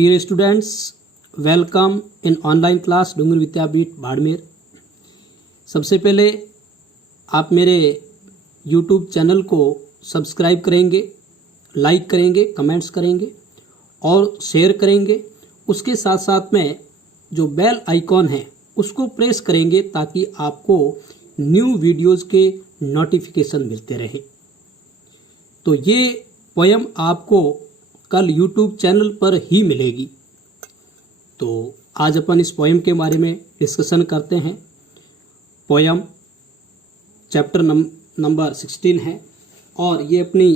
Dear students, welcome in online class डूंगर विद्यापीठ बाड़मेर। सबसे पहले आप मेरे YouTube चैनल को सब्सक्राइब करेंगे, लाइक करेंगे, कमेंट्स करेंगे और शेयर करेंगे। उसके साथ साथ में जो बेल आइकॉन है उसको प्रेस करेंगे ताकि आपको न्यू वीडियोस के नोटिफिकेशन मिलते रहे। तो ये पोयम आपको कल YouTube चैनल पर ही मिलेगी। तो आज अपन इस पोयम के बारे में डिस्कशन करते हैं। पोयम चैप्टर नंबर 16 है और ये अपनी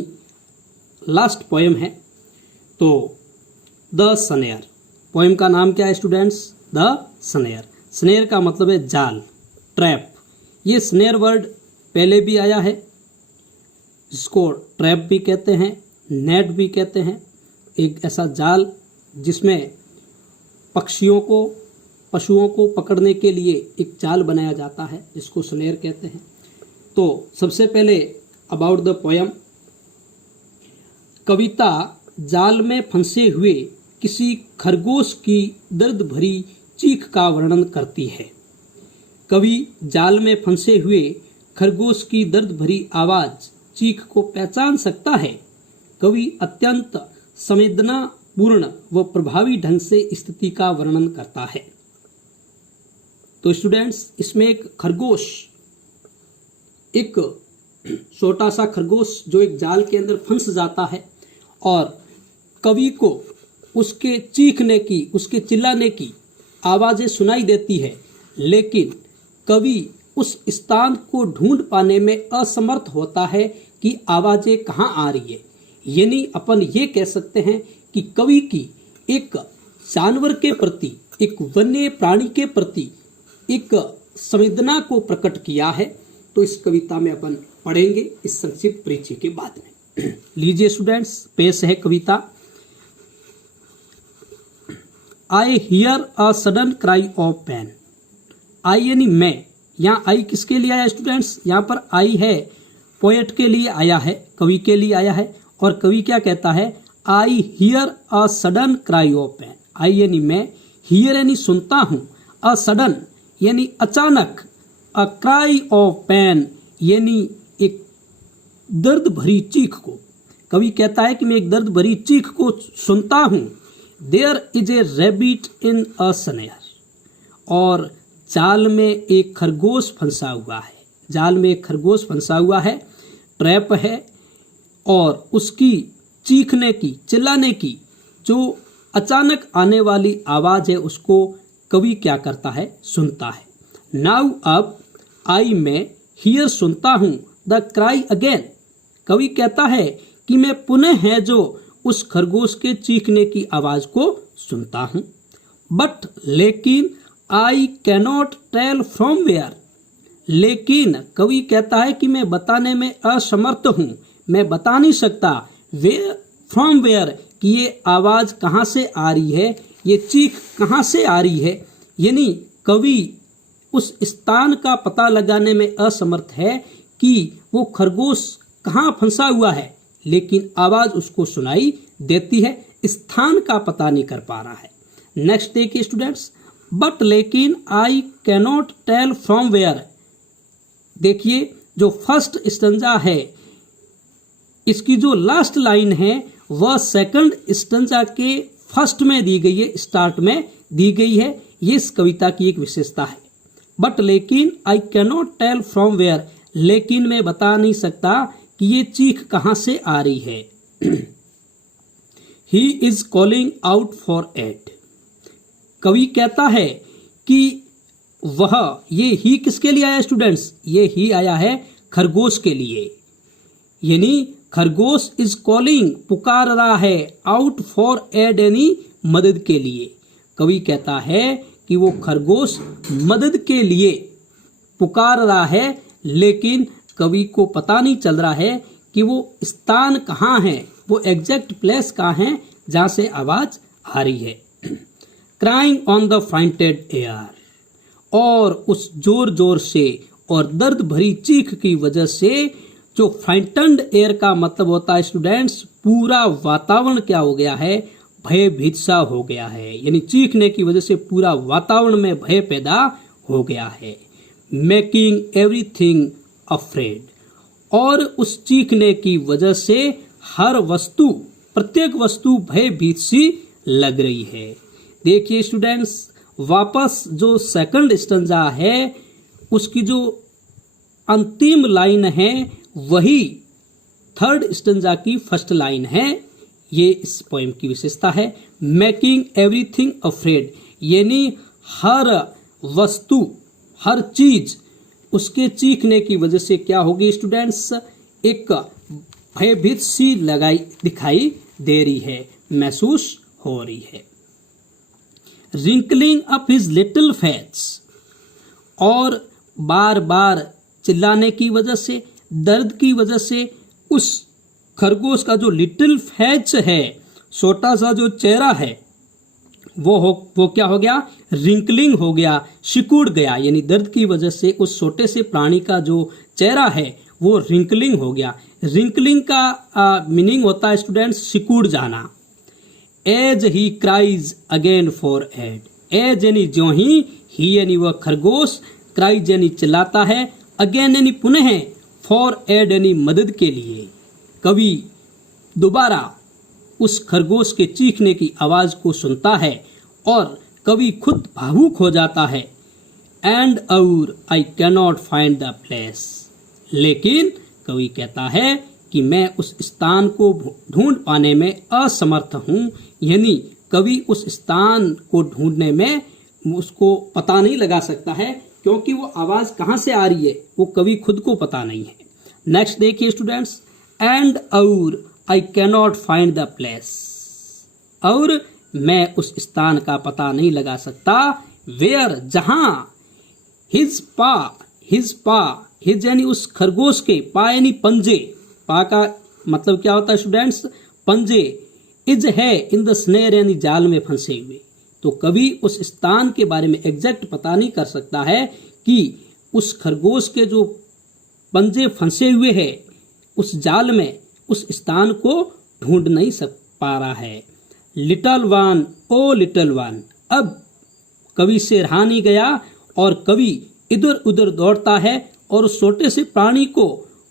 लास्ट पोयम है। तो द स्नेयर, पोयम का नाम क्या है स्टूडेंट्स? The snare. स्नेयर का मतलब है जाल, ट्रैप। ये स्नेयर वर्ड पहले भी आया है, जिसको ट्रैप भी कहते हैं, नेट भी कहते हैं। एक ऐसा जाल जिसमें पक्षियों को, पशुओं को पकड़ने के लिए एक जाल बनाया जाता है, जिसको स्नेयर कहते हैं। तो सबसे पहले अबाउट द पोयम। कविता जाल में फंसे हुए किसी खरगोश की दर्द भरी चीख का वर्णन करती है। कवि जाल में फंसे हुए खरगोश की दर्द भरी आवाज, चीख को पहचान सकता है। कवि अत्यंत संवेदनापूर्ण व प्रभावी ढंग से स्थिति का वर्णन करता है। तो स्टूडेंट्स, इसमें एक खरगोश, एक छोटा सा खरगोश जो एक जाल के अंदर फंस जाता है और कवि को उसके चीखने की, उसके चिल्लाने की आवाजें सुनाई देती है, लेकिन कवि उस स्थान को ढूंढ पाने में असमर्थ होता है कि आवाजें कहाँ आ रही है। यानी अपन ये कह सकते हैं कि कवि की एक जानवर के प्रति, एक वन्य प्राणी के प्रति एक संवेदना को प्रकट किया है। तो इस कविता में अपन पढ़ेंगे इस संक्षिप्त परिचय के बाद में। लीजिए स्टूडेंट्स, पेश है कविता। I hear a sudden cry of pain. I यानी मैं। यहाँ आई किसके लिए आया स्टूडेंट्स? यहाँ पर आई है पोएट के लिए आया है, कवि के लिए आया है। और कवि क्या कहता है? I hear a sudden cry of pain. I यानी मैं, हियर यानी सुनता हूँ, अ सडन यानी अचानक, अ क्राई ऑफ पेन यानी एक दर्द भरी चीख को। कवि कहता है कि मैं एक दर्द भरी चीख को सुनता हूँ। There is a rabbit in a snare. और जाल में एक खरगोश फंसा हुआ है। जाल में एक खरगोश फंसा हुआ है, ट्रैप है। और उसकी चीखने की, चिल्लाने की जो अचानक आने वाली आवाज है, उसको कवि क्या करता है? सुनता है। नाउ अब आई में हियर सुनता हूं द क्राई अगेन। कवि कहता है कि मैं पुनः है जो उस खरगोश के चीखने की आवाज को सुनता हूं। बट लेकिन I cannot tell from where. लेकिन कवि कहता है कि मैं बताने में असमर्थ हूं, मैं बता नहीं सकता वेयर, फ्रॉम वेयर, कि ये आवाज कहाँ से आ रही है, ये चीख कहाँ से आ रही है। यानी कवि उस स्थान का पता लगाने में असमर्थ है कि वो खरगोश कहाँ फंसा हुआ है, लेकिन आवाज उसको सुनाई देती है, स्थान का पता नहीं कर पा रहा है। नेक्स्ट देखिए स्टूडेंट्स, बट लेकिन I cannot tell from where. देखिए जो फर्स्ट स्टंजा है, इसकी जो लास्ट लाइन है वह सेकंड स्टंजा के फर्स्ट में दी गई है, स्टार्ट में दी गई है। ये इस कविता की एक विशेषता है। बट लेकिन I cannot tell from where, लेकिन मैं बता नहीं सकता कि ये चीख कहां से आ रही है। He is calling out for aid. कवि कहता है कि वह, ये ही किसके लिए आया स्टूडेंट्स? ये ही आया है खरगोश के लिए। यानी खरगोश इज कॉलिंग, पुकार रहा है, आउट फॉर एड यानी मदद के लिए। कवि कहता है कि वो खरगोश मदद के लिए पुकार रहा है, लेकिन कवि को पता नहीं चल रहा है कि वो स्थान कहाँ है, वो एग्जैक्ट प्लेस कहाँ है जहां से आवाज आ रही है। Crying on the frightened air. और उस जोर जोर से और दर्द भरी चीख की वजह से, जो फ्राइटेंड एयर का मतलब होता है स्टूडेंट्स, पूरा वातावरण क्या हो गया है? भयभीत सा हो गया है, यानी चीखने की वजह से पूरा वातावरण में भय पैदा हो गया है। मेकिंग एवरीथिंग अफ्रेड, और उस चीखने की वजह से हर वस्तु, प्रत्येक वस्तु भयभीत सी लग रही है। देखिए स्टूडेंट्स, वापस जो सेकंड स्टैंजा है उसकी जो अंतिम लाइन है वही थर्ड स्टैंजा की फर्स्ट लाइन है। ये इस पोएम की विशेषता है। मेकिंग एवरीथिंग अफ्रेड, यानी हर वस्तु, हर चीज उसके चीखने की वजह से क्या होगी स्टूडेंट्स, एक भयभीत सी दिखाई दे रही है, महसूस हो रही है। Wrinkling up his little face, और बार बार चिल्लाने की वजह से, दर्द की वजह से उस खरगोश का जो लिटिल फेस है, छोटा सा जो चेहरा है, वो क्या हो गया, रिंकलिंग हो गया, सिकुड़ गया, यानी दर्द की वजह से उस छोटे से प्राणी का जो चेहरा है वो रिंकलिंग हो गया। रिंकलिंग का मीनिंग होता है स्टूडेंट्स सिकुड़ जाना। As he cries again for aid, as यानी जो ही यानी वह खरगोश, क्राइज यानी चिल्लाता है, अगेन यानी पुनः, फॉर एड यानी मदद के लिए। कवि दोबारा उस खरगोश के चीखने की आवाज को सुनता है और कवि खुद भावुक हो जाता है। एंड और I cannot find the place, लेकिन कवि कहता है कि मैं उस स्थान को ढूंढ पाने में असमर्थ हूं, यानी कवि उस स्थान को ढूंढने में उसको पता नहीं लगा सकता है, क्योंकि वो आवाज कहां से आ रही है वो कवि खुद को पता नहीं है। नेक्स्ट देखिए स्टूडेंट्स, एंड और I cannot find the place, और मैं उस स्थान का पता नहीं लगा सकता, वेयर जहां, हिज पा, हिज यानी उस खरगोश के, पा यानी पंजे, पा का मतलब क्या होता है स्टूडेंट्स, पंजे, इज है इन द स्नेर यानी जाल में फंसे हुए। तो कभी उस स्थान के बारे में एग्जैक्ट पता नहीं कर सकता है कि उस खरगोश के जो पंजे फंसे हुए हैं उस जाल में, उस स्थान को ढूंढ नहीं पा रहा है। लिटल वन, ओ लिटल वन, अब कवि से रहा नहीं गया और कवि इधर उधर दौड़ता है और उस छोटे से प्राणी को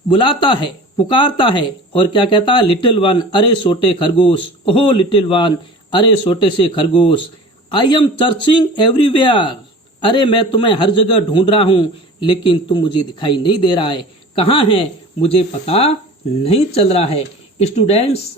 बुलाता है, पुकारता है, और क्या कहता है, लिटिल वन, अरे छोटे खरगोश, ओहो लिटिल वन, अरे छोटे से खरगोश, आई एम सर्चिंग एवरीवेयर, अरे मैं तुम्हें हर जगह ढूंढ रहा हूं लेकिन तुम मुझे दिखाई नहीं दे रहा है, कहाँ है मुझे पता नहीं चल रहा है। स्टूडेंट्स,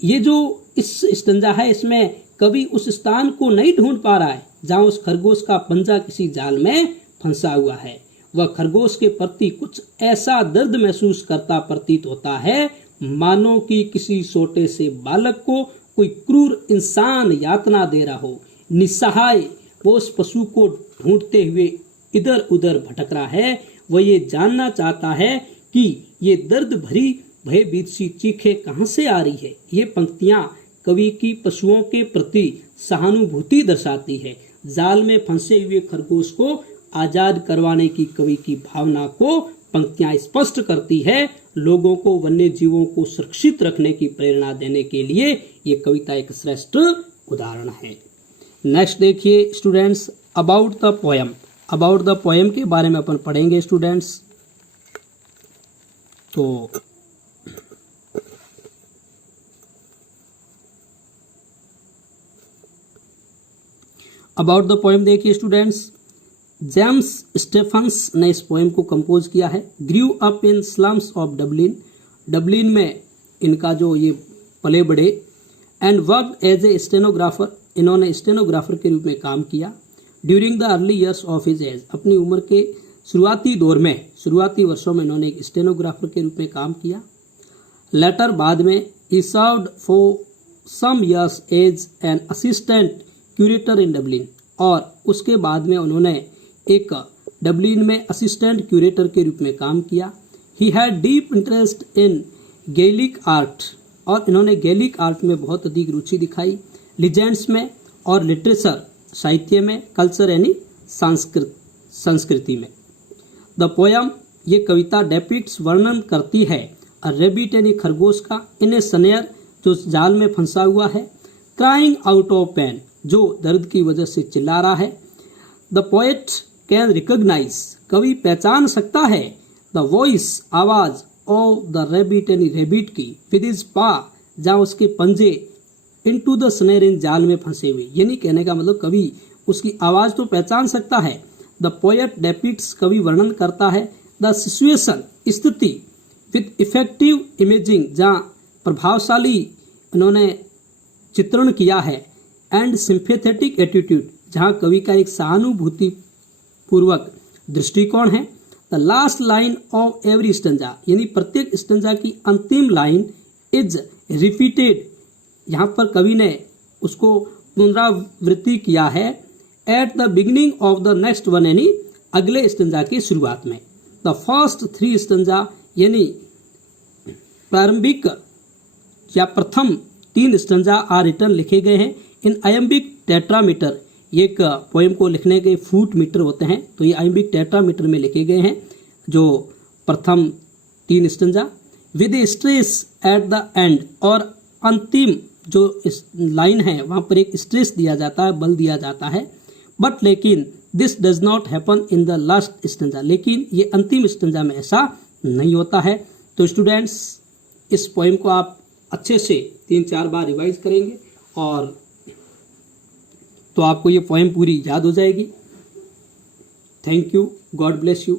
ये जो इस स्टंजा है इसमें कवि उस स्थान को नहीं ढूंढ पा रहा है जहां उस खरगोश का पंजा किसी जाल में फंसा हुआ है। वह खरगोश के प्रति कुछ ऐसा दर्द महसूस करता प्रतीत होता है मानो कि किसी छोटे से बालक को कोई क्रूर इंसान यातना दे रहा हो। निस्सहाय वो उस पशु को ढूंढते हुए इधर उधर भटक रहा है। वह ये जानना चाहता है कि ये दर्द भरी भयभीत सी चीखें कहां से आ रही है। ये पंक्तियां कवि की पशुओं के प्रति सहानुभूति दर्शाती है। जाल में फंसे हुए खरगोश को आजाद करवाने की कवि की भावना को पंक्तियां स्पष्ट करती है। लोगों को वन्य जीवों को सुरक्षित रखने की प्रेरणा देने के लिए ये कविता एक श्रेष्ठ उदाहरण है। नेक्स्ट देखिए students, about the poem. About the poem के बारे में अपन पढ़ेंगे स्टूडेंट्स। तो अबाउट द पोएम देखिए स्टूडेंट्स, जेम्स स्टेफन्स ने इस पोएम को कंपोज किया है। Grew up in slums of Dublin, Dublin में इनका जो ये पले बड़े, and worked as a stenographer, इन्होंने स्टेनोग्राफर के रूप में काम किया। During the early years of his age, अपनी उम्र के शुरुआती दौर में, शुरुआती वर्षों में इन्होंने एक स्टेनोग्राफर के रूप में काम किया। लेटर बाद में he served for some years as an assistant curator in Dublin, और उसके बाद में उन्होंने एक डबलिन में असिस्टेंट क्यूरेटर के रूप में काम किया। He had deep interest in Gaelic art, और इन्होंने गैलिक आर्ट में बहुत अधिक रुचि दिखाई। लीजेंड्स में और लिटरेचर, साहित्य में, कल्चर यानी संस्कृति में। द पोयम, ये कविता डेपिक्ट्स, वर्णन करती है, रेबिट यानी खरगोश का, इन ए स्नेयर, जो जाल में फंसा हुआ है, क्राइंग आउट ऑफ पेन, जो दर्द की वजह से चिल्ला रहा है। द पोएट कैन रिकॉग्नाइज, कवि पहचान सकता है। द वॉइस, आवाज ऑफ द रैबिट, यानी रैबिट की, विद हिज पा, जहाँ उसके पंजे, इनटू द स्नेर, इन जाल में फंसे हुए। यानी कहने का मतलब कवि उसकी आवाज तो पहचान सकता है। द पोएट डेपिक्ट्स, कवि वर्णन करता है। द सिचुएशन, स्थिति, विद इफेक्टिव इमेजिंग, जहाँ प्रभावशाली इन्होंने चित्रण किया है। एंड सिंपैथेटिक एटीट्यूड, जहाँ कवि का एक सहानुभूति पूर्वक दृष्टिकोण है। The last line of every stanza, यानी प्रत्येक स्टंजा की अंतिम लाइन इज रिपीटेड, यहाँ पर कवि ने उसको पुनरावृत्ति किया है। At the beginning of the next one, यानी अगले स्टंजा की शुरुआत में। द फर्स्ट 3 स्टंजा, यानी प्रारंभिक या प्रथम 3 स्टंजा आर रिटन, लिखे गए हैं इन आयम्बिक टेट्रामीटर। एक पोएम को लिखने के फुट मीटर होते हैं, तो ये आयम्बिक टेट्रामीटर में लिखे गए हैं जो प्रथम 3 stanza. With stress at the end, और अंतिम जो लाइन है वहां पर एक स्ट्रेस दिया जाता है, बल दिया जाता है। बट लेकिन this does not happen in the last stanza, लेकिन ये अंतिम स्टंजा में ऐसा नहीं होता है। तो स्टूडेंट्स, इस पोएम को आप अच्छे से 3-4 बार रिवाइज करेंगे और तो आपको ये पोएम पूरी याद हो जाएगी। Thank you, God bless you.